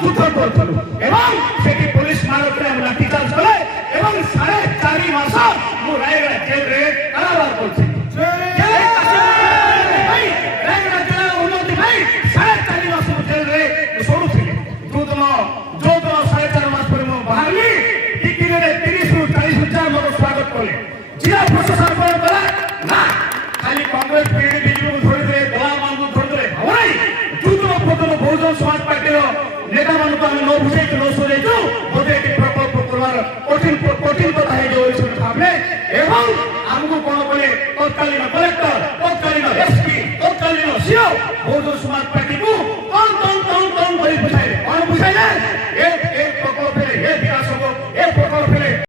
যুদ্ধ করছিল এবং সেটি পুলিশ মারফতে লাঠিচার্জ চলে এবং 4.5 মাস ମୁଁ ରାୟଗଡ଼ା ଜେଲରେ କାରାବାର କରିଛି। ରାୟଗଡ଼ା ଜେଲ ଉନ୍ନତି ପାଇଁ 4.5 ମାସ ମୁଁ ଜେଲରେ ଶୋଉଥିଲି। ଯୋଉଦିନ 4.5 ମାସ ପରେ ମୁଁ ବାହାରିଲି ଟିକିରେ 30ରୁ 40 ହଜାର ମୋର ସ୍ୱାଗତ କଲେ। ଜିଲ୍ଲା ପ୍ରଶାସନ କଣ କଲା ନା ଖାଲି କଂଗ୍ରେସ ପିଡି ବିଜେପିକୁ ଧରିଥିଲେ ଦଳାମାନଙ୍କୁ ଧରିଥିଲେ ହବ ନାହିଁ। ଯୋଉଦିନ ବହୁଜନ ସମାଜ ପାର୍ଟିର ନେତାମାନଙ୍କୁ ଆମେ ନ ବୁଝେଇଛୁ ନ ସୁଝେଇଛୁ ବୋଧେ ଏଠି ପ୍ରକଳ୍ପ କରିବାର କଠିନ କଥା ହେଇଯାଉ ଭାବେ ଏବଂ ଆମକୁ କଣ କଲେ ତତ୍କାଳୀନ କଲେକ୍ଟର ତତ୍କାଳୀନ ଏସପି ତତ୍କାଳୀନ ସିଓ ବହୁଜନ ସମାଜ ପାର୍ଟିକୁ କଣ କରି ବୁଝାଇଲେ କଣ ବୁଝାଇଲେ ଏ ପ୍ରକଳ୍ପରେ ଏ ବିକାଶକୁ ଏ